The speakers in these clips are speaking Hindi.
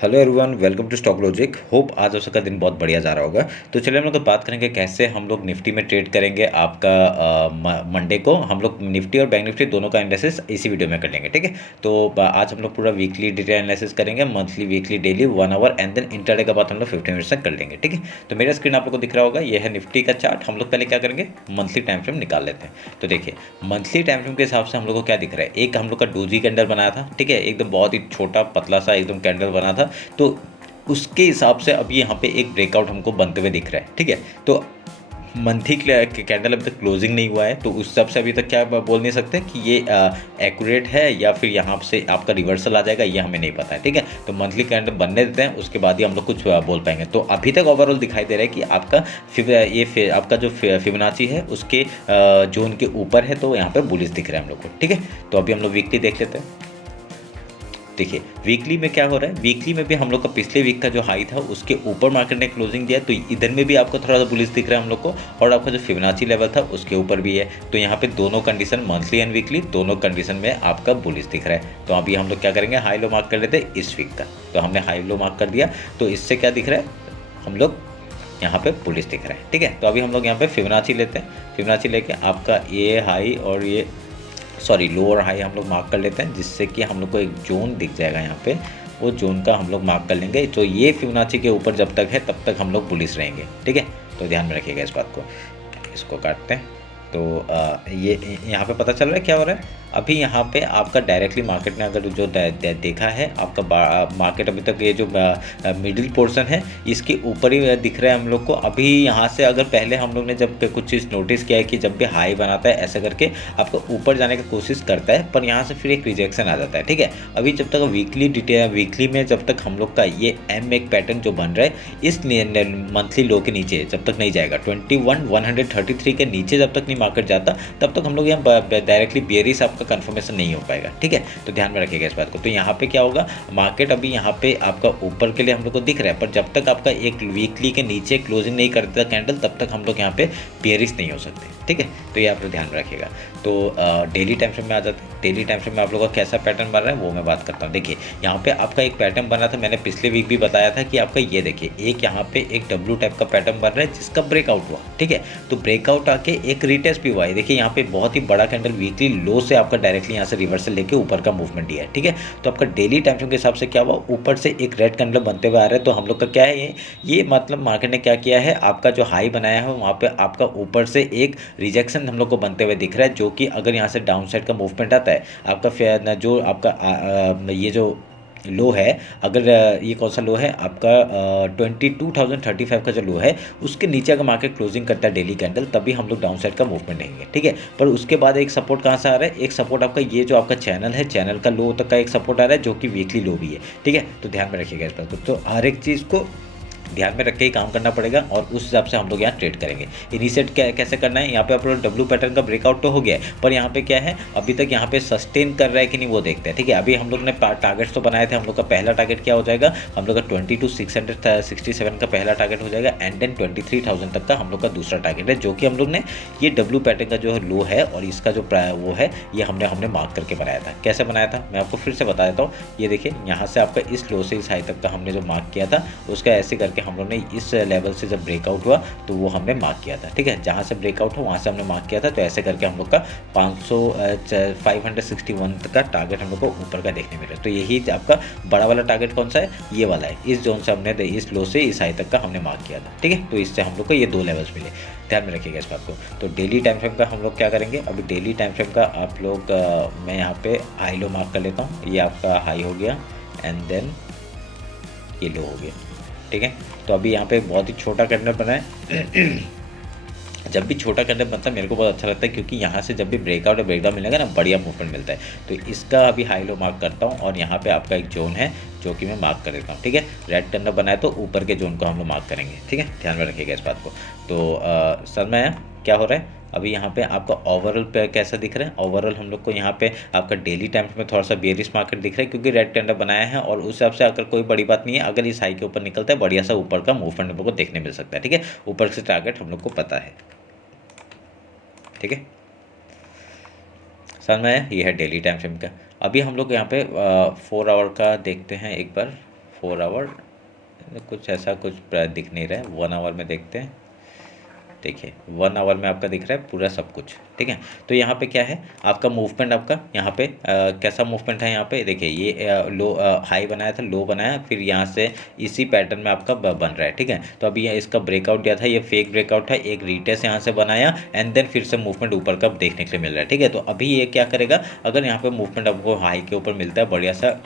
Hello everyone, welcome to stock logic. Hope आज आप सबका दिन बहुत बढ़िया जा रहा होगा। तो चलिए हम लोग बात करेंगे कैसे हम लोग निफ्टी में ट्रेड करेंगे। आपका मंडे को हम लोग निफ्टी और बैंक निफ्टी दोनों का एनालिसिस इसी वीडियो में कर लेंगे, ठीक है। तो आज हम लोग पूरा वीकली डेटा एनालिसिस करेंगे, monthly, weekly, daily, 1 hour and then intraday का बात हम लोग 15 मिनट्स तक कर लेंगे, ठीक है। तो मेरा स्क्रीन आप लोग को दिख रहा होगा, ये है निफ्टी का चार्ट। हम लोग पहले क्या करेंगे, मंथली टाइम फ्रेम निकाल लेते हैं। तो देखिए मंथली टाइम फ्रेम के हिसाब से हम लोग को क्या दिख रहा है, एक हम लोग का डोजी कैंडल बनाया था, ठीक है, एकदम बहुत ही छोटा पतला सा एकदम कैंडल बना था। तो उसके हिसाब से अभी यहाँ पे एक ब्रेकआउट हमको बनते हुए दिख रहा है, ठीक है। तो मंथली कैंडल अभी तक क्लोजिंग नहीं हुआ है, तो उस हिसाब से अभी तक क्या बोल नहीं सकते कि ये एक्यूरेट है या फिर यहाँ से आपका रिवर्सल आ जाएगा, ये हमें नहीं पता है, ठीक है। तो मंथली कैंडल बनने देते हैं, उसके बाद ही हम लोग कुछ बोल पाएंगे। तो अभी तक ओवरऑल दिखाई दे रहा है कि आपका आपका जो फिबोनाची है उसके जोन के ऊपर है, तो यहाँ पे बुलिश दिख रहा है हम लोग को, ठीक है। तो अभी हम लोग वीकली देख लेते हैं। देखिए वीकली में क्या हो रहा है, वीकली में भी हम लोग का पिछले वीक का जो हाई था उसके ऊपर मार्केट ने क्लोजिंग दिया, तो इधर में भी आपको थोड़ा सा बुलिश दिख रहा है हम लोग को, और आपका जो फिबोनाची लेवल था उसके ऊपर भी है। तो यहाँ पे दोनों कंडीशन, मंथली एंड वीकली, दोनों कंडीशन में आपका बुलिश दिख रहा है। तो अभी हम लोग क्या करेंगे, हाई लो मार्क कर लेते हैं इस वीक का। तो हमने हाई लो मार्क कर दिया, तो इससे क्या दिख रहा है, हम लोग यहाँ पे पुलिस दिख रहा है, ठीक है। तो अभी हम लोग यहाँ पे फिबोनाची लेते हैं। फिबोनाची लेके आपका ये हाई और ये लोअर हाई हम लोग मार्क कर लेते हैं, जिससे कि हम लोग को एक जोन दिख जाएगा यहाँ पे, वो जोन का हम लोग मार्क कर लेंगे। तो ये फिबोनाची के ऊपर जब तक है तब तक हम लोग पुलिस रहेंगे, ठीक है। तो ध्यान में रखिएगा इस बात को। इसको काटते हैं। तो ये यहाँ पे पता चल रहा है क्या हो रहा है। अभी यहाँ पे आपका डायरेक्टली मार्केट ने अगर जो देखा है आपका मार्केट अभी तक ये जो मिडिल पोर्शन है इसके ऊपर ही दिख रहा है हम लोग को। अभी यहाँ से अगर पहले हम लोग ने जब कुछ चीज़ नोटिस किया है कि जब भी हाई बनाता है ऐसा करके आपका ऊपर जाने की कोशिश करता है, पर यहाँ से फिर एक रिजेक्शन आ जाता है, ठीक है। अभी जब तक वीकली में जब तक हम लोग का ये एम एक पैटर्न जो बन रहा है इस मंथली लो के नीचे जब तक नहीं जाएगा, 21,133 के नीचे जब तक नहीं मार्केट जाता तब तक हम लोग यहाँ डायरेक्टली बेयरिश आपका कंफर्मेशन नहीं हो पाएगा, ठीक है। तो ध्यान में रखिएगा इस बात को। तो यहाँ पे क्या होगा, मार्केट अभी यहाँ पे आपका ऊपर के लिए हम लोग को दिख रहा है, पर जब तक आपका एक वीकली के नीचे क्लोजिंग नहीं करता कैंडल तब तक हम लोग यहाँ पे बेयरिश नहीं हो सकते, ठीक है। तो ये आप लोग ध्यान में रखिएगा। तो डेली टाइम फ्रेम में आ जाते हैं। डेली टाइम फ्रेम में आप लोग का कैसा पैटर्न बन रहा है वो मैं बात करता हूँ। देखिए यहाँ पे आपका एक पैटर्न बना था, मैंने पिछले वीक भी बताया था कि आपका ये देखिए एक यहाँ पे एक डब्ल्यू टाइप का पैटर्न बन रहा है जिसका ब्रेकआउट हुआ, ठीक है। तो ब्रेकआउट आके एक रिटेस्ट भी हुआ है। देखिए यहाँ पे बहुत ही बड़ा कैंडल वीकली लो से आपका डायरेक्टली यहाँ से रिवर्सल लेके ऊपर का मूवमेंट दिया है, ठीक है। तो आपका डेली टाइम फ्रेम के हिसाब से क्या हुआ, ऊपर से एक रेड कैंडल बनते हुए आ रहा है। तो हम लोग का क्या है ये मतलब मार्केट ने क्या किया है, आपका जो हाई बनाया है वहाँ पे आपका ऊपर से एक रिजेक्शन हम लोग को बनते हुए दिख रहा है, जो कि अगर यहाँ से डाउन साइड का मूवमेंट आता है आपका जो आपका ये जो लो है, अगर ये कौन सा लो है आपका 22,035 का जो लो है उसके नीचे अगर मार्केट क्लोजिंग करता है डेली कैंडल तभी हम लोग डाउन साइड का मूवमेंट देंगे, ठीक है। पर उसके बाद एक सपोर्ट कहाँ से आ रहा है, एक सपोर्ट आपका ये जो आपका चैनल है, चैनल का लो तक का एक सपोर्ट आ रहा है जो कि वीकली लो भी है, ठीक है। तो ध्यान में रखिएगा इस बात को। तो हर एक चीज़ को ध्यान में रख के ही काम करना पड़ेगा और उस हिसाब से हम लोग यहाँ ट्रेड करेंगे। इनिशिएट कैसे करना है, यहाँ पे आप लोग डब्ल्यू पैटर्न का ब्रेकआउट तो हो गया है, पर यहाँ पे क्या है अभी तक यहाँ पे सस्टेन कर रहा है कि नहीं वो देखते हैं, ठीक है। अभी हम लोग ने टारगेट्स तो बनाए थे। हम लोग का पहला टारगेट क्या हो जाएगा, हम लोग का 22,667 का पहला टारगेट हो जाएगा एंड देन 23,000 तक का हम लोग का दूसरा टारगेट है, जो कि हम लोग ने ये डब्ल्यू पैटर्न का जो लो है और इसका जो वो है ये हमने मार्क करके बनाया था। कैसे बनाया था मैं आपको फिर से बता देता हूँ। ये देखिए यहाँ से आपका इस लो से इस हाई तक का हमने जो मार्क किया था उसका ऐसे करके हम लोग ने इस लेवल से जब ब्रेकआउट हुआ तो वो हमने मार्क किया था, ठीक है। जहाँ से ब्रेकआउट हो वहाँ से हमने मार्क किया था। तो ऐसे करके हम लोग का 561 का टारगेट हम लोग को ऊपर का देखने मिला। तो यही आपका बड़ा वाला टारगेट कौन सा है, ये वाला है। इस जोन से हमने इस लो से इस हाई तक का हमने मार्क किया था, ठीक है। तो इससे हम लोग को ये दो लेवल्स मिले। ध्यान में रखिएगा इस बात को। तो डेली टाइम फ्रेम का हम लोग क्या करेंगे, अभी डेली टाइम फ्रेम का आप लोग मैं यहाँ पे हाई लो मार्क कर लेता हूँ। ये आपका हाई हो गया एंड देन ये लो हो गया, ठीक है। तो अभी यहाँ पे बहुत ही छोटा कैंडल बना है। जब भी छोटा कैंडल बनता है मेरे को बहुत अच्छा लगता है, क्योंकि यहाँ से जब भी ब्रेकआउट या ब्रेकडाउन मिलेगा ना बढ़िया मूवमेंट मिलता है। तो इसका अभी हाई लो मार्क करता हूँ और यहाँ पे आपका एक जोन है जो कि मैं मार्क कर देता हूँ, ठीक है। रेड कैंडल बनाए तो ऊपर के जोन को हम लोग मार्क करेंगे, ठीक है। ध्यान में रखिएगा इस बात को। तो सर में क्या हो रहा है अभी यहाँ पे आपका ओवरऑल पे कैसा दिख रहा है, ओवरऑल हम लोग को यहाँ पे आपका डेली टाइम में थोड़ा सा बेयरिश मार्केट दिख रहा है, क्योंकि रेड कैंडल बनाया है और उस हिसाब से अगर कोई बड़ी बात नहीं है, अगर इस हाई के ऊपर निकलता है बढ़िया सा ऊपर का मूवमेंट हम लोग को देखने मिल सकता है, ठीक है। ऊपर से टारगेट हम लोग को पता है, ठीक है। समझ में आया, ये है डेली टाइम फ्रेम का। अभी हम लोग यहाँ पे 4 आवर का देखते हैं एक बार। 4 आवर कुछ ऐसा कुछ दिख नहीं रहा है। 1 आवर में देखते हैं। देखिए 1 आवर में आपका दिख रहा है पूरा सब कुछ, ठीक है। तो यहाँ पे क्या है आपका मूवमेंट, आपका यहाँ पे कैसा मूवमेंट है। यहाँ पे देखिए ये लो हाई बनाया था, लो बनाया, फिर यहाँ से इसी पैटर्न में आपका बन रहा है, ठीक है। तो अभी ये इसका ब्रेकआउट दिया था, ये फेक ब्रेकआउट है, एक रीटेस्ट यहाँ से बनाया एंड देन फिर से मूवमेंट ऊपर का देखने के लिए मिल रहा है, ठीक है। तो अभी ये क्या करेगा, अगर यहाँ पे मूवमेंट आपको हाई के ऊपर मिलता है, बढ़िया सा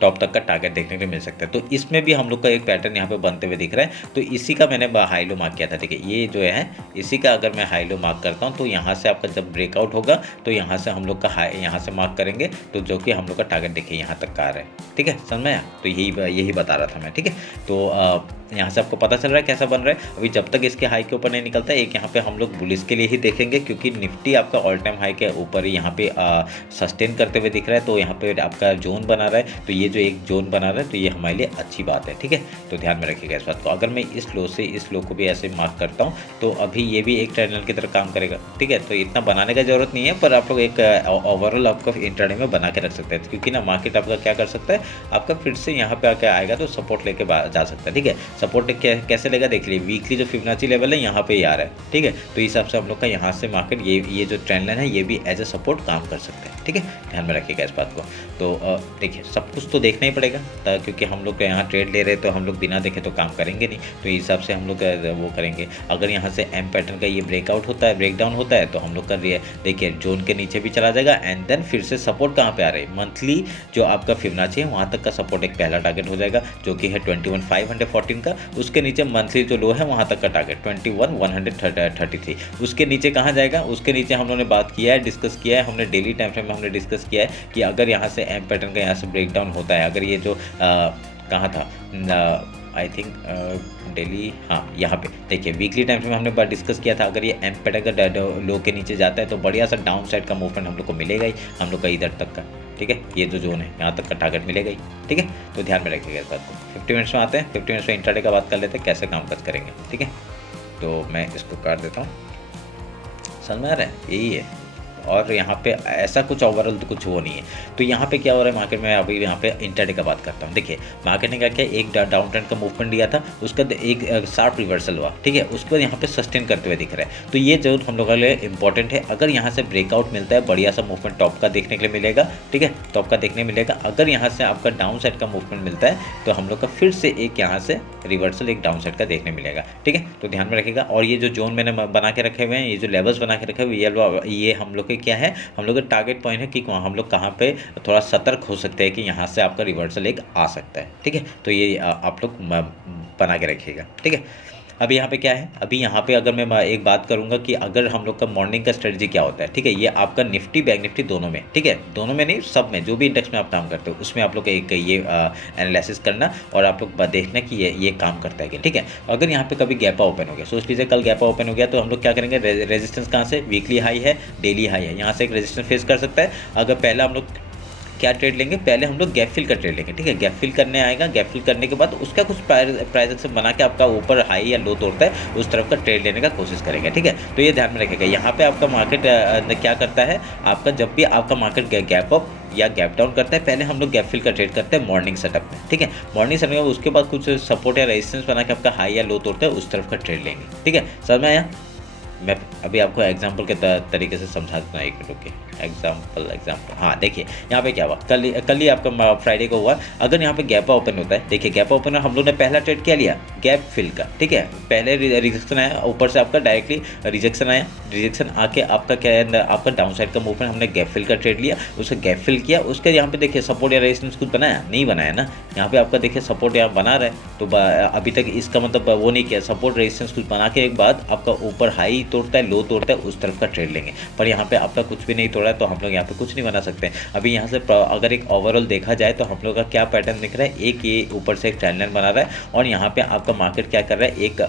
टॉप तक का टारगेट देखने को मिल सकता है। तो इसमें भी हम लोग का एक पैटर्न यहाँ पे बनते हुए दिख रहा है। तो इसी का मैंने हाई लो मार्क किया था, ठीक है। ये जो है इसी का अगर मैं हाई लो मार्क करता हूँ तो यहाँ से आपका जब ब्रेकआउट होगा तो यहाँ से हम लोग का हाई यहाँ से मार्क करेंगे, तो जो कि हम लोग का टारगेट देखिए यहाँ तक का आ रहा है, ठीक है, समझ में आया। तो यही बता रहा था मैं, ठीक है। तो यहाँ से आपको पता चल रहा है कैसा बन रहा है। अभी जब तक इसके हाई के ऊपर नहीं निकलता है, एक यहाँ पे हम लोग बुलिश के लिए ही देखेंगे, क्योंकि निफ्टी आपका ऑल टाइम हाई के ऊपर ही यहाँ पे सस्टेन करते हुए दिख रहा है। तो यहाँ पे आपका जोन बना रहा है, तो ये जो एक जोन बना रहा है तो ये हमारे लिए अच्छी बात है, ठीक है। तो ध्यान में रखिएगा इस बात को। अगर मैं इस लो से इस लो को भी ऐसे मार्क करता हूँ तो अभी ये भी एक ट्रेंडल की तरह काम करेगा, ठीक है। तो इतना बनाने का जरूरत नहीं है, पर आप लोग एक ओवरऑल आपका इंट्राडे में बना के रख सकते हैं, क्योंकि ना मार्केट आपका क्या कर सकता है, आपका फिर से यहाँ पे आके आएगा तो सपोर्ट लेके जा सकता है, ठीक है। सपोर्ट कैसे लेगा देख लीजिए, वीकली जो फिबोनाची लेवल है यहाँ पे आ रहा है, ठीक है। तो इस हिसाब से हम लोग का यहाँ से मार्केट ये जो ट्रेंड लाइन है ये भी एज ए सपोर्ट काम कर सकते हैं, ठीक है। ध्यान में रखिएगा इस बात को। तो देखिए सब कुछ तो देखना ही पड़ेगा, क्योंकि हम लोग यहाँ ट्रेड ले रहे हैं, तो हम लोग बिना देखे तो काम करेंगे नहीं। तो इस हिसाब से हम लोग वो करेंगे। अगर यहाँ से एम पैटर्न का ये ब्रेकआउट होता है, ब्रेकडाउन होता है, तो हम लोग का देखिए जोन के नीचे भी चला जाएगा एंड देन फिर से सपोर्ट कहाँ पे आ रही है, मंथली जो आपका फिबोनाची है वहाँ तक का सपोर्ट एक पहला टारगेट हो जाएगा, जो कि है 21,514 का। उसके नीचे मंथली जो लो है वहाँ तक का टारगेट 21,133। उसके नीचे कहाँ जाएगा, उसके नीचे हम लोगों ने बात किया है, डिस्कस किया है, हमने डेली टाइम फ्रेम में हमने डिस्कस किया है कि अगर यहाँ से एम पैटर्न का यहाँ से ब्रेकडाउन होता है, अगर ये जो कहाँ था आई थिंक डेली, हाँ यहाँ पे देखिए वीकली टाइम में हमने बार डिस्कस किया था, अगर ये एम पैटर्न का लो के नीचे जाता है तो बढ़िया सा डाउन साइड का मूवमेंट हम लोग को मिलेगा ही, हम लोग का इधर तक का, ठीक है। ये जो जोन है यहाँ तक का टारगेट मिलेगा ही, ठीक है। तो ध्यान में रखिएगा इस बात को। 50 मिनट्स में आते हैं, 50 मिनट्स में इंट्राडे का बात कर लेते हैं कैसे काम काज करेंगे, ठीक है। तो मैं इसको काट देता हूँ, समझ में आ रहा है, यही है। और यहाँ पे ऐसा कुछ ओवरऑल तो कुछ वो नहीं है। तो यहाँ पे क्या हो रहा है मार्केट में, अभी यहाँ पे इंट्राडे का बात करता हूँ। देखिए मार्केट ने क्या किया, एक डाउन ट्रेंड का मूवमेंट दिया था, उसका एक शार्प रिवर्सल हुआ, ठीक है। उसके बाद यहाँ पे सस्टेन करते हुए दिख रहा है। तो ये जरूर हम लोगों के लिए इंपॉर्टेंट है। अगर यहाँ से ब्रेकआउट मिलता है, बढ़िया सा मूवमेंट टॉप का देखने के लिए मिलेगा, ठीक है, टॉप का देखने मिलेगा। अगर यहाँ से आपका डाउन साइड का मूवमेंट मिलता है तो हम लोग का फिर से एक यहाँ से रिवर्सल एक डाउन साइड का देखने मिलेगा, ठीक है। तो ध्यान में रखिएगा। और ये जो जोन मैंने बना के रखे हुए हैं, ये जो लेवल्स बना के रखे हुए, ये हम लोग के क्या है, हम लोग का टारगेट पॉइंट है कि हम लोग कहाँ पे थोड़ा सतर्क हो सकते हैं कि यहाँ से आपका रिवर्सल एक आ सकता है, ठीक है। तो ये आप लोग बना के रखिएगा, ठीक है। अभी यहाँ पे क्या है, अभी यहाँ पे अगर मैं एक बात करूँगा कि अगर हम लोग का मॉर्निंग का स्ट्रेटजी क्या होता है, ठीक है। ये आपका निफ्टी बैंक निफ्टी दोनों में, ठीक है, दोनों में नहीं सब में, जो भी इंडेक्स में आप काम करते हो उसमें आप लोग एक ये एनालिसिस करना और आप लोग देखना कि ये काम करता है कि, ठीक है। अगर यहाँ पे कभी गैपा ओपन हो गया, सोच लीजिए कल गैपा ओपन हो गया, तो हम लोग क्या करेंगे, रेजिस्टेंस कहाँ से, वीकली हाई है, डेली हाई है, यहाँ से एक रेजिस्टेंस फेस कर सकता है। अगर पहला हम लोग क्या ट्रेड लेंगे, पहले हम लोग गैप फिल का ट्रेड लेंगे, ठीक है। गैप फिल करने आएगा, गैप फिल करने के बाद उसका कुछ प्राइस एक्शन बना के आपका ऊपर हाई या लो तोड़ता है, उस तरफ का ट्रेड लेने का कोशिश करेंगे, ठीक है। तो ये ध्यान में रखिएगा। यहाँ पे आपका मार्केट क्या करता है, आपका जब भी आपका मार्केट गैप अप या गैप डाउन करता है, पहले हम लोग गैप फिल का ट्रेड करते हैं मॉर्निंग सेटअप में, ठीक है। मॉर्निंग सेटअप में उसके बाद कुछ सपोर्ट या रेजिस्टेंस बना के आपका हाई या लो तोड़ता है, उस तरफ का ट्रेड लेंगे, ठीक है। समझ में आया। मैं अभी आपको एग्जांपल के तरीके से समझा देता हूँ, एक मिनट रुकिए। एग्जांपल हाँ देखिए यहाँ पे क्या हुआ, कल ही आपका फ्राइडे को हुआ। अगर यहाँ पे गैपा ओपन होता है, देखिए गैपा ओपन हम लोग ने पहला ट्रेड क्या लिया, गैप फिल का, ठीक है। पहले रिजेक्शन आया, ऊपर से आपका डायरेक्टली रिजेक्शन आया, रिजेक्शन आके आपका क्या है, आपका डाउन साइड का मूवमेंट, हमने गैप फिल का ट्रेड लिया, उसका गैप फिल किया, उसके यहाँ पे देखिए सपोर्ट या रेजिस्टेंस कुछ बनाया नहीं, बनाया ना। यहाँ पे आपका देखिए सपोर्ट यहाँ बना रहा है, तो अभी तक इसका मतलब वो नहीं किया, सपोर्ट रेजिस्टेंस कुछ बना के एक बाद आपका ऊपर हाई तोड़ता है, लो तोड़ता है, उस तरफ का ट्रेड लेंगे। पर यहाँ पे आपका कुछ भी नहीं तोड़ा है, तो हम लोग यहाँ पे कुछ नहीं बना सकते। अभी यहाँ से अगर एक ओवरऑल देखा जाए तो हम लोग का क्या पैटर्न दिख रहा है, एक ये ऊपर से एक ट्रेंड लाइन बना रहा है और यहाँ पे आपका मार्केट क्या कर रहा है, एक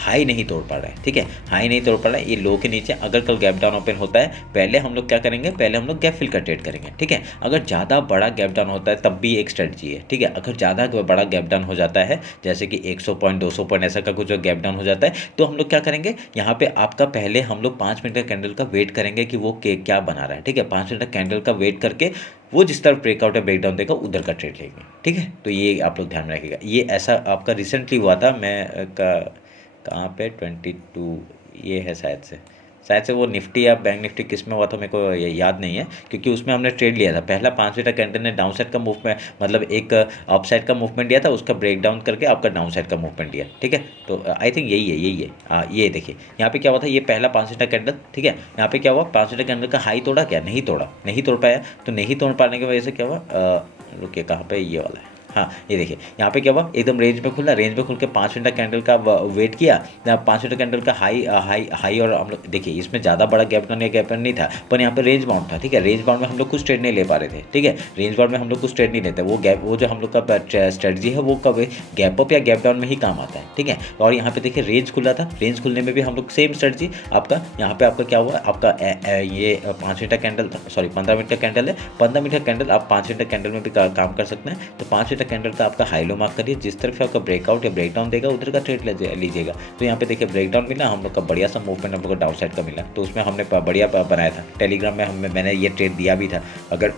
हाई नहीं तोड़ पा रहा है, ठीक है, हाई नहीं तोड़ पा रहा है, ये लो के नीचे। अगर कल गैप डाउन ओपन होता है, पहले हम लोग क्या करेंगे, पहले हम लोग गैप फिल का ट्रेड करेंगे, ठीक है। अगर ज़्यादा बड़ा गैप डाउन होता है तब भी एक स्ट्रेटजी है, ठीक है। अगर ज़्यादा बड़ा गैप डाउन हो जाता है, जैसे कि 100 पॉइंट 200 पॉइंट ऐसा का कुछ गैप डाउन हो जाता है, तो हम लोग क्या करेंगे, यहाँ पे आपका पहले हम लोग 5 मिनट का कैंडल का वेट करेंगे कि वो क्या बना रहा है, ठीक है। 5 मिनट का कैंडल का वेट करके वो जिस तरफ ब्रेकआउट या ब्रेकडाउन देगा उधर का ट्रेड लेंगे, ठीक है। तो ये आप लोग ध्यान में रखिएगा। ये ऐसा आपका रिसेंटली हुआ था, मैं कहाँ पे 22 ये है शायद से वो निफ्टी या बैंक निफ्टी किस में हुआ था मेरे को याद नहीं है, क्योंकि उसमें हमने ट्रेड लिया था। पहला 5 मिनट का कैंडल ने डाउन साइड का मूवमेंट, मतलब एक अप साइड का मूवमेंट दिया था, उसका ब्रेक डाउन करके आपका डाउन साइड का मूवमेंट दिया, ठीक है। तो आई थिंक यही है। ये देखिए यहाँ पे क्या हुआ था, ये पहला 5 मिनट का कैंडल, ठीक है। यहाँ पे क्या हुआ, 5 मिनट का कैंडल का हाई तोड़ा क्या, नहीं तोड़ पाया। तो नहीं तोड़ पाने की वजह से क्या हुआ, रुकिए कहाँ पे, ये वाला है, हाँ ये देखिए यहाँ पे क्या हुआ, एकदम रेंज में खुला, रेंज में खुल के 5 मिनट कैंडल का वेट किया, 5 मिनट कैंडल का हाई और हम लोग देखिए इसमें ज़्यादा बड़ा गैप डाउन या गैप डाउन नहीं था, पर यहाँ पे रेंज बाउंड था, ठीक है। रेंज बाउंड में हम लोग कुछ ट्रेड नहीं ले पा रहे थे, ठीक है। रेंज बाउंड में हम लोग कुछ ट्रेड नहीं लेते, वो जो हम लोग का स्ट्रेटजी है वो कब गैप अप या गैप डाउन में ही काम आता है, ठीक है। और यहाँ पे देखिए रेंज खुला था, रेंज खुलने में भी हम लोग सेम स्ट्रेटजी आपका, यहाँ पे आपका क्या हुआ, आपका ये 5 मिनट का कैंडल था, सॉरी 15 मिनट का कैंडल है, 15 मिनट का कैंडल आप 5 मिनट का कैंडल में भी काम कर सकते हैं। तो 5 मिनट का कैंडल का आपका हाई लो मार्क करिए, जिस तरफ आपका ब्रेकआउट या ब्रेकडाउन देगा उधर का ट्रेड लीजिएगा। तो यहाँ पे देखिए ब्रेकडाउन मिला, हम लोग का बढ़िया सा मूवमेंट हम लोग का डाउन साइड का मिला, तो उसमें हमने बढ़िया बनाया था। टेलीग्राम में मैंने ये ट्रेड दिया भी था। अगर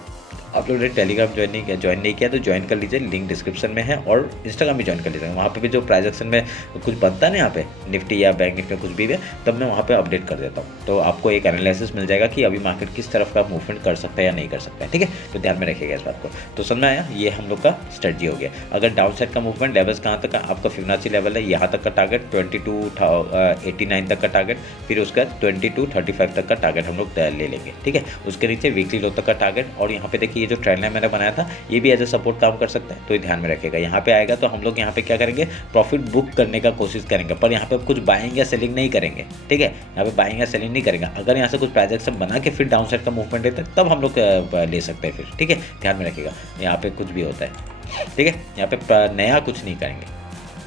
आप लोगों ने टेलीग्राम ज्वाइन नहीं किया तो ज्वाइन कर लीजिए, लिंक डिस्क्रिप्शन में है, और इंस्टाग्राम भी ज्वाइन कर लीजिए। वहाँ पे भी जो प्राइस एक्शन में कुछ बनता है ना, यहाँ पे निफ्टी या बैंक निफ्टी कुछ भी है, तब मैं वहाँ पे अपडेट कर देता हूँ। तो आपको एक एनालिसिस मिल जाएगा कि अभी मार्केट किस तरफ का मूवमेंट कर सकता है या नहीं कर सकता है, ठीक है। तो ध्यान में रखिएगा इस बात को। तो समझ में आया, ये हम लोग का स्ट्रेटजी हो गया। अगर डाउन साइड का मूवमेंट लेवल्स कहाँ तक, आपका फिबोनाची लेवल है यहाँ तक का टारगेट, 2289 तक का टारगेट, फिर उसका 2235 तक का टारगेट हम लोग ले लेंगे, ठीक है। उसके नीचे वीकली लो तक का टारगेट, और यहाँ पे देखिए ये जो ट्रेंड लाइन मैंने बनाया था ये भी एज ए सपोर्ट काम कर सकता है, तो ये ध्यान में रखिएगा। यहाँ पे आएगा तो हम लोग यहाँ पे क्या करेंगे, प्रॉफिट बुक करने का कोशिश करेंगे, पर यहाँ पे कुछ बाइंग या सेलिंग नहीं करेंगे, ठीक है। यहाँ पे बाइंग या सेलिंग नहीं करेंगे। अगर यहाँ से कुछ प्राइस एक्शन बना के फिर डाउन साइड का मूवमेंट लेते हैं तब हम लोग ले सकते हैं फिर, ठीक है। ध्यान में रखिएगा, यहाँ पे कुछ भी होता है, ठीक है। यहाँ पे नया कुछ नहीं करेंगे,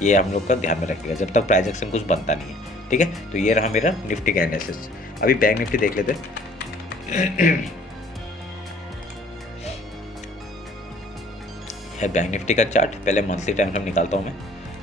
ये हम लोग का ध्यान में रखिएगा जब तक प्राइस एक्शन कुछ बनता नहीं है, ठीक है। तो ये रहा मेरा निफ्टी का एनालिसिस। अभी बैंक निफ्टी देख लेते हैं। है बैंक निफ्टी का चार्ट, पहले मंथली टाइम फ्रेम निकालता हूँ मैं।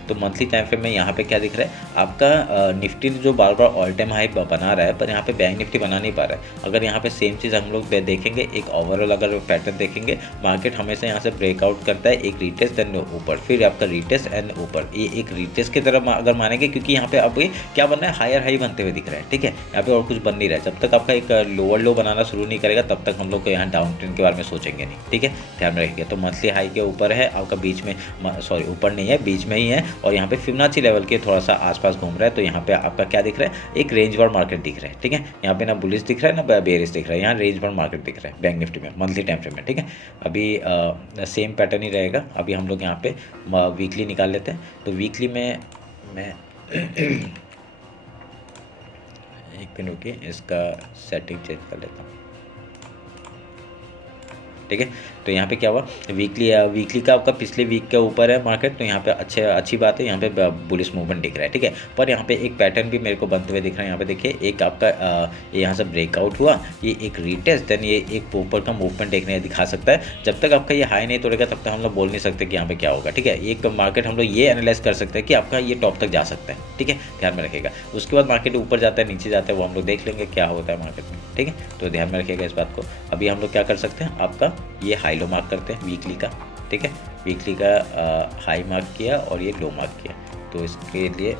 तो मंथली टाइम फ्रेम में यहाँ पे क्या दिख रहा है, आपका निफ्टी जो बार बार ऑल टाइम हाई बना रहा है, पर यहाँ पे बैंक निफ्टी बना नहीं पा रहा है। अगर यहाँ पे सेम चीज़ हम लोग देखेंगे, एक ओवरऑल अगर पैटर्न देखेंगे, मार्केट हमेशा यहाँ से ब्रेकआउट करता है, एक रीटेस्ट एंड ऊपर, फिर आपका रीटेस्ट एंड ऊपर, ये एक रीटेस्ट की तरफ अगर मानेंगे, क्योंकि यहाँ पे अब ये क्या बन रहा है, हायर हाई बनते हुए दिख रहा है, ठीक है। यहाँ पे और कुछ बन नहीं रहा है। जब तक आपका एक लोअर लो बनाना शुरू नहीं करेगा तब तक हम लोग यहाँ डाउन ट्रेंड के बारे में सोचेंगे नहीं, ठीक है। ध्यान में रखिएगा। तो मंथली हाई के ऊपर है आपका, बीच में सॉरी ऊपर नहीं है, बीच में ही है, और यहाँ पे फिबोनाची लेवल के थोड़ा सा आसपास घूम रहा है। तो यहाँ पे आपका क्या दिख रहा है, एक रेंज बाउंड मार्केट दिख रहा है, ठीक है। यहाँ पे ना बुलिश दिख रहा है ना बेयरिश दिख रहा है, यहाँ रेंज बाउंड मार्केट दिख रहा है बैंक निफ्टी में मंथली टाइम फ्रेम में, ठीक है। अभी सेम पैटर्न ही रहेगा। अभी हम लोग यहाँ पे वीकली निकाल लेते हैं। तो वीकली में मैं एक मिनट रुकिए, इसका सेटिंग चेंज कर लेता हूँ, ठीक है। तो यहाँ पे क्या हुआ, वीकली का आपका पिछले वीक के ऊपर है मार्केट, तो यहाँ पे अच्छी बात है, यहाँ पे बुलिश मूवमेंट दिख रहा है, ठीक है। पर यहाँ पे एक पैटर्न भी मेरे को बनते हुए दिख रहा है। यहाँ पे देखिए एक आपका यहाँ से ब्रेकआउट हुआ, ये एक रीटेस्ट, देन ये एक ऊपर का मूवमेंट दिखा सकता है। जब तक आपका ये हाई नहीं तोड़ेगा तब तक हम लोग बोल नहीं सकते कि यहाँ पे क्या होगा, ठीक है। एक मार्केट हम लोग ये एनालाइज कर सकते हैं कि आपका ये टॉप तक जा सकता है, ठीक है। ध्यान में रखिएगा। उसके बाद मार्केट ऊपर जाता है नीचे जाता है, वो हम लोग देख लेंगे क्या होता है मार्केट में, ठीक है। तो ध्यान में रखिएगा इस बात को। अभी हम लोग क्या कर सकते हैं, आपका ये हाई लो मार्क करते हैं वीकली का, ठीक है। वीकली का हाई मार्क किया और ये लो मार्क किया, तो इसके लिए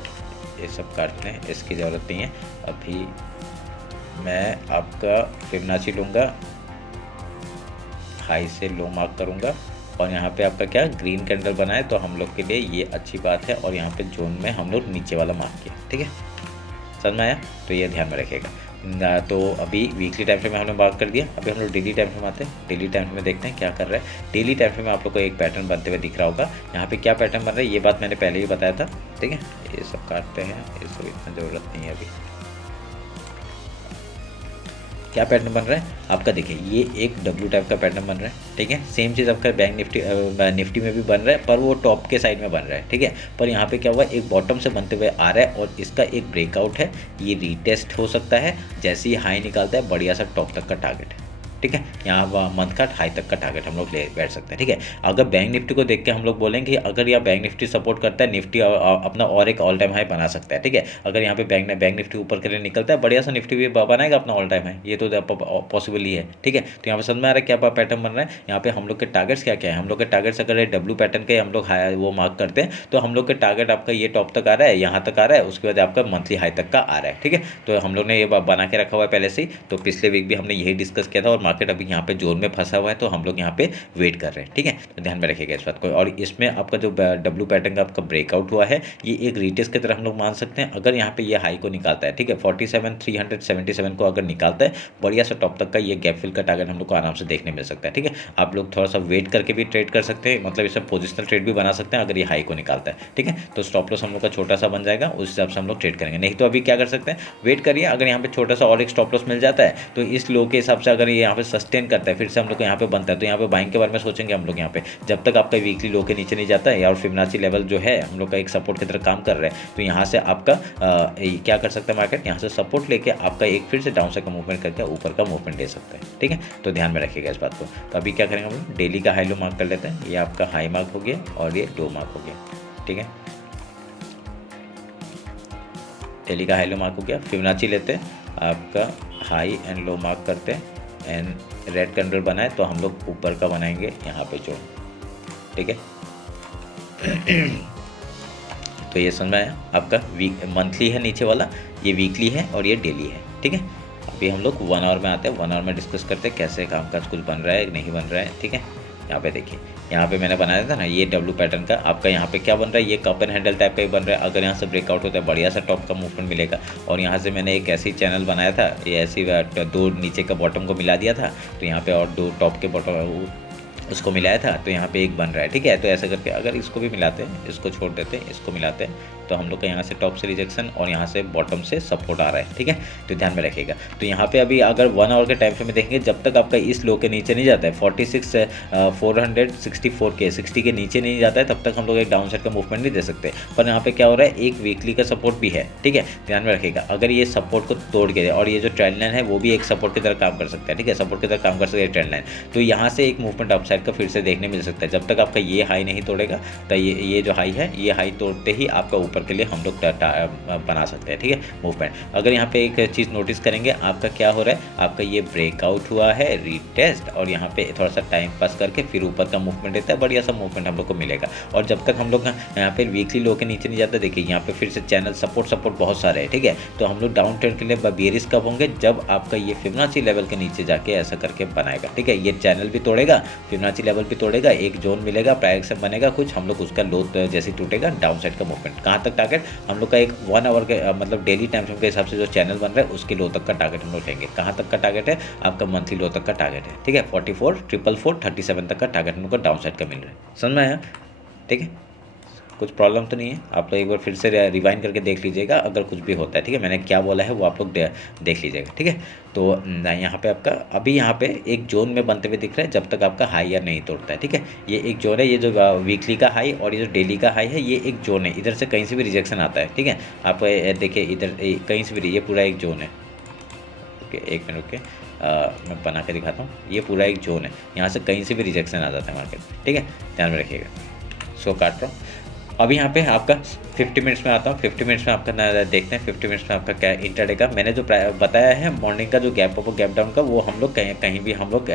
ये सब काटने इसकी ज़रूरत नहीं है। अभी मैं आपका फिबोनाची लूँगा, हाई से लो मार्क करूँगा, और यहाँ पे आपका क्या ग्रीन कैंडल बना है, तो हम लोग के लिए ये अच्छी बात है। और यहाँ पे जोन में हम लोग नीचे वाला मार्क किया, ठीक है। समझ में आया, तो ये ध्यान में रखिएगा। तो अभी वीकली टाइम फ्रेम में हमने बात कर दिया। अभी हम लोग डेली टाइम फ्रेम आते हैं। डेली टाइम फ्रेम में देखते हैं क्या कर रहा है। डेली टाइम फ्रेम में आप लोग को एक पैटर्न बनते हुए दिख रहा होगा। यहाँ पे क्या पैटर्न बन रहा है ये बात मैंने पहले ही बताया था, ठीक है। ये सब काटते हैं, ये सब इतना ज़रूरत नहीं है अभी। क्या पैटर्न बन रहा है आपका, देखिए ये एक डब्ल्यू टाइप का पैटर्न बन रहा है, ठीक है। सेम चीज़ आपका बैंक निफ्टी में भी बन रहा है, पर वो टॉप के साइड में बन रहा है, ठीक है। पर यहाँ पे क्या हुआ, एक बॉटम से बनते हुए आ रहा है और इसका एक ब्रेकआउट है, ये रीटेस्ट हो सकता है, जैसे ही हाई निकालता है बढ़िया सा टॉप तक का टारगेट है, ठीक है। यहाँ मंथ का हाई तक का टारगेट हम लोग ले बैठ सकते हैं, ठीक है। अगर बैंक निफ्टी को देख के हम लोग बोलेंगे कि अगर यह बैंक निफ्टी सपोर्ट करता है, निफ्टी अपना और एक ऑल टाइम हाई बना सकता है, ठीक है। अगर यहाँ पे बैंक निफ्टी ऊपर के लिए निकलता है, बढ़िया सा निफ्टी भी बनाएगा अपना ऑल टाइम हाई, ये तो पॉसिबल ही है, ठीक है। तो यहाँ पे समझ में आ रहा है क्या पैटर्न बन रहा है। यहाँ पे हम लोग के टारगेट्स क्या क्या है, हम लोग के टारगेट्स अगर डब्ल्यू पैटर्न के हम लोग हाई वो मार्क करते हैं तो हम लोग के टारगेट आपका ये टॉप तक आ रहा है, यहाँ तक आ रहा है, उसके बाद आपका मंथली हाई तक का आ रहा है, ठीक है। तो हम लोग ने ये बना के रखा हुआ है पहले से ही, तो पिछले वीक भी हमने यही डिस्कस किया था और मार्केट अभी यहाँ पे में फंसा हुआ है, तो हम लोग यहाँ पे वेट कर रहे हैं, ठीक है। तो ध्यान में रखिएगा इस बात को। और इसमें आपका जो डब्ल्यू पैटर्न का आपका ब्रेकआउट हुआ है, ये एक रीटेस्ट की तरह हम लोग मान सकते हैं। अगर यहाँ पे ये हाई को निकालता है, ठीक है, 47,377 को अगर निकालता है, बढ़िया सा टॉप तक का ये गैप फिल का टारगेट हम लोग को आराम से देखने मिल सकता है, ठीक है। आप लोग थोड़ा सा वेट करके भी ट्रेड कर सकते हैं, मतलब इसमें पोजिशनल ट्रेड भी बना सकते हैं अगर ये हाई को निकालता है, ठीक है। तो स्टॉप लॉस हम लोग का छोटा सा बन जाएगा, उस हिसाब से हम लोग ट्रेड करेंगे। नहीं तो अभी क्या कर सकते हैं, वेट करिए, अगर यहाँ पे छोटा सा और एक स्टॉप लॉस मिल जाता है तो इस लो के हिसाब से अगर ये यहाँ पे सस्टेन करता है, फिर से हम लोग को यहाँ पे बनता है, तो यहाँ पे बाइंग के बारे में सोचेंगे हम लोग। यहाँ पे जब तक आपका वीकली लो के नीचे नहीं जाता है और फिबोनाची लेवल जो है हम लोग का एक सपोर्ट की तरह काम कर रहा है, तो यहाँ से आपका क्या कर सकता है मार्केट, यहाँ से सपोर्ट लेके आपका एक फिर से डाउन साइड का मूवमेंट करके ऊपर का मूवमेंट दे सकता है, ठीक है। तो ध्यान में रखिएगा इस बात को। तो अभी क्या करेंगे हम लोग, डेली का हाई लो मार्क कर लेते हैं। ये आपका हाई मार्क हो गया और ये लो मार्क हो गया, ठीक है। डेली का हाई लो मार्क हो गया, फिबोनाची लेते हैं, आपका हाई एंड लो मार्क करते हैं एंड रेड कैंडल बनाए तो हम लोग ऊपर का बनाएंगे यहाँ पे जो, ठीक है। तो ये समझ में आया, आपका मंथली है नीचे वाला, ये वीकली है और ये डेली है, ठीक है। अभी हम लोग 1 आवर में आते हैं, 1 आवर में डिस्कस करते हैं कैसे काम काज कुछ बन रहा है नहीं बन रहा है, ठीक है। यहाँ पे देखिए, यहाँ पे मैंने बनाया था ना ये डब्ल्यू पैटर्न का, आपका यहाँ पे क्या बन रहा है, ये कप एंड हैंडल टाइप का ही बन रहा है। अगर यहाँ से ब्रेकआउट होता है, बढ़िया सा टॉप का मूवमेंट मिलेगा। और यहाँ से मैंने एक ऐसी चैनल बनाया था, ये ऐसी 2 नीचे का बॉटम को मिला दिया था, तो यहाँ पे और 2 टॉप के बॉटम उसको मिलाया था, तो यहाँ पे एक बन रहा है, ठीक है। तो ऐसा करके अगर इसको भी मिलाते हैं, इसको छोड़ देते हैं, इसको मिलाते हैं, तो हम लोग का यहाँ से टॉप से रिजेक्शन और यहाँ से बॉटम से सपोर्ट आ रहा है, ठीक है। तो ध्यान में रखिएगा। तो यहाँ पे अभी अगर 1 आवर के टाइम फ्रेम में देखेंगे, जब तक आपका इस लो के नीचे नहीं जाता है 46,464 के 60 के नीचे नहीं जाता है, तब तक हम लोग एक डाउन साइड का मूवमेंट नहीं दे सकते। पर यहाँ पे क्या हो रहा है, एक वीकली का सपोर्ट भी है, ठीक है। ध्यान में रखिएगा, अगर ये सपोर्ट को तोड़ के और ये जो ट्रेंड लाइन है वो भी एक सपोर्ट की तरह काम कर सकता है, ठीक है। सपोर्ट की तरह काम कर सकता है ट्रेंड लाइन, तो यहाँ से एक मूवमेंट अपसाइड का फिर से देखने मिल सकता है। जब तक आपका ये हाई नहीं तोड़ेगा, तो ये जो हाई है, ये हाई तोड़ते ही आपका ऊपर के लिए हम लोग बना सकते हैं, ठीक है, मूवमेंट। अगर यहाँ पे एक चीज़ नोटिस करेंगे, आपका क्या हो रहा है, आपका ये ब्रेकआउट हुआ है, रीटेस्ट, और यहाँ पे थोड़ा सा टाइम पास करके फिर ऊपर का मूवमेंट देता है, बढ़िया सा मूवमेंट हम लोग को मिलेगा। और जब तक हम लोग यहाँ पे वीकली लो के नीचे नहीं जाता, देखिए यहाँ पे फिर से चैनल सपोर्ट बहुत सारे है, ठीक है। तो हम लोग डाउन ट्रेंड के लिए बेयरिश कब होंगे, जब आपका ये फिबोनाची लेवल के नीचे जाके ऐसा करके बनाएगा, ठीक है। ये चैनल भी तोड़ेगा, फिबोनाची लेवल भी तोड़ेगा, एक जोन मिलेगा, प्राइस एक्शन बनेगा कुछ, हम लोग उसका लो जैसे टूटेगा, डाउन साइड का मूवमेंट। कहाँ तक टारगेट, हम लोग का एक 1 आवर के मतलब डेली टाइम फ्रेम के हिसाब से जो चैनल बन रहा है उसके लो तक का टारगेट हम लोग लेंगे। कहाँ तक का टारगेट है, आपका मंथली लो तक का टारगेट है, ठीक है। 44,444,37 तक का टारगेट हम लोग को डाउन साइड का मिल रहा है, समझ में आया, ठीक है। कुछ प्रॉब्लम तो नहीं है, आप लोग एक बार फिर से रिवाइंड करके देख लीजिएगा अगर कुछ भी होता है, ठीक है। मैंने क्या बोला है वो आप लोग देख लीजिएगा, ठीक है। तो यहाँ पे आपका अभी यहाँ पे एक जोन में बनते हुए दिख रहा है, जब तक आपका हाई या नहीं तोड़ता है, ठीक है। ये एक जोन है, ये जो वीकली का हाई और ये जो डेली का हाई है, ये एक जोन है, इधर से कहीं से भी रिजेक्शन आता है, ठीक है। आप देखिए इधर कहीं से भी, ये पूरा एक जोन है, ओके, एक मिनट के मैं बना के दिखाता हूँ। ये पूरा एक जोन है, यहाँ से कहीं से भी रिजेक्शन आ जाता है मार्केट, ठीक है, ध्यान में रखिएगा। सो काट रहा हूँ। अभी यहाँ पे आपका 50 मिनट्स में आता हूँ। 50 मिनट्स में आपका देखते हैं 50 मिनट्स में आपका क्या इंटरडे का मैंने जो बताया है, मॉर्निंग का जो गैप अप और गैप डाउन का, वो हम लोग कहीं भी हम लोग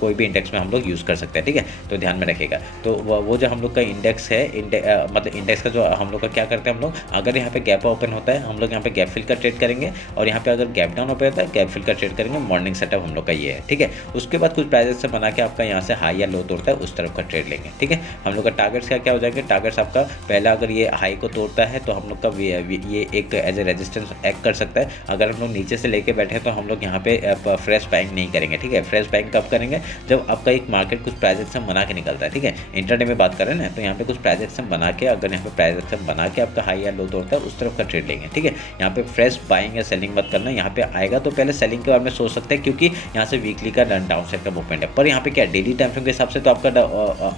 कोई भी इंडेक्स में हम लोग यूज़ कर सकते हैं, ठीक है। तो ध्यान में रखिएगा। तो वो जो हम लोग का इंडेक्स है, मतलब इंडेक्स का जो हम लोग का क्या करते हैं हम लोग, अगर यहाँ पे गैप ओपन होता है हम लोग यहाँ पे गैप फिल का ट्रेड करेंगे, और यहाँ पे अगर गैप डाउन ओपन होता है गैप फिल का ट्रेड करेंगे। मॉर्निंग सेटअप हम लोग का ये है, ठीक है। उसके बाद कुछ प्राइजेस से बना के आपका यहाँ से हाई या लो तोड़ता है, उस तरफ का ट्रेड लेंगे, ठीक है। हम लोग का टारगेट्स क्या हो जाएंगे, टारगेट्स आपका पहला अगर ये हाई को तोड़ता है तो हम लोग का ये एक एज ए रेजिस्टेंस एक्ट कर सकता है। अगर हम लोग नीचे से लेके बैठे तो हम लोग यहाँ पे फ्रेश बाइंग नहीं करेंगे, ठीक है। फ्रेश बाइंग कब करेंगे, जब आपका एक मार्केट कुछ प्राइस एक्शन बना के निकलता है, ठीक है। इंटरडे में बात करें ना, तो यहाँ पे कुछ प्राइस एक्शन बना के, अगर यहाँ पे प्राइस एक्शन बना के आपका हाई या लो तोड़ता है उस तरफ का ट्रेड लेंगे, ठीक है। यहाँ पे फ्रेश बाइंग या सेलिंग मत करना। यहाँ पे आएगा तो पहले सेलिंग के बारे में सोच सकते हैं, क्योंकि यहाँ से वीकली का डाउन साइड का मूवमेंट है। पर यहाँ पे क्या डेली टाइम फ्रेम के हिसाब से तो आपका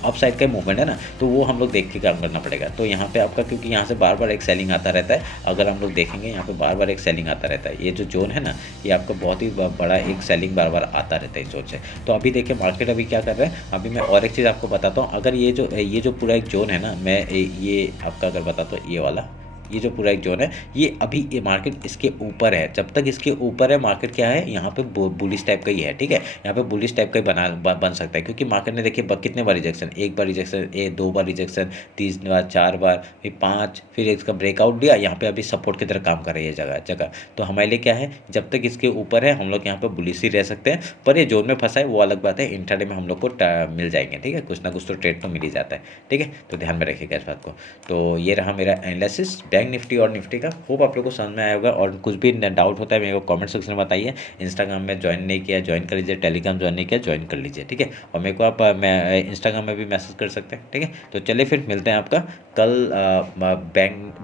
अप साइड का मूवमेंट है ना, तो वो हम लोग देख के काम करना पड़ेगा। तो यहाँ पे आपका, क्योंकि यहाँ से बार बार एक सेलिंग आता रहता है, अगर हम लोग देखेंगे यहाँ पे बार बार एक सेलिंग आता रहता है। ये जो जोन है ना, ये आपका बहुत ही बड़ा एक सेलिंग बार बार आता रहता है इस जोन से। तो अभी देखिए मार्केट अभी क्या कर रहा है। अभी मैं और एक चीज़ आपको बताता हूँ। अगर ये जो पूरा एक जोन है ना, मैं ये आपका अगर बताता हूँ, ये वाला, ये जो पूरा एक जोन है, ये अभी ये मार्केट इसके ऊपर है। जब तक इसके ऊपर है मार्केट क्या है, यहाँ पे बुलिश टाइप का ही है, ठीक है। यहाँ पे बुलिश टाइप का ही बन सकता है, क्योंकि मार्केट ने देखिए कितने बार रिजेक्शन, एक बार रिजेक्शन, 2 बार रिजेक्शन, 3 बार, 4 बार, फिर 5, फिर इसका ब्रेकआउट दिया। यहाँ पे अभी सपोर्ट की तरह काम कर रही है जगह। तो हमारे लिए क्या है, जब तक इसके ऊपर है हम लोग यहाँ पे बुलिश ही रह सकते हैं। पर ये जोन में फंसा है वो अलग बात है, इंट्राडे में हम लोग को मिल जाएंगे, ठीक है। कुछ ना कुछ तो ट्रेड तो मिल ही जाता है, ठीक है। तो ध्यान में रखिएगा इस बात को। तो ये रहा मेरा एनालिसिस बैंक निफ्टी और निफ्टी का। होप आप लोग को समझ में आया होगा, और कुछ भी डाउट होता है मेरे को कमेंट सेक्शन में बताइए। इंस्टाग्राम में ज्वाइन नहीं किया, ज्वाइन कर लीजिए। टेलीग्राम ज्वाइन नहीं किया, ज्वाइन कर लीजिए, ठीक है। और मेरे को आप मैं इंस्टाग्राम में भी मैसेज कर सकते हैं, ठीक है। तो चलिए फिर मिलते हैं आपका कल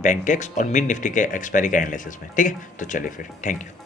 बैंकेक्स और मिड निफ्टी के एक्सपायरी का एनालिसिस में, ठीक है। तो चलिए फिर, थैंक यू।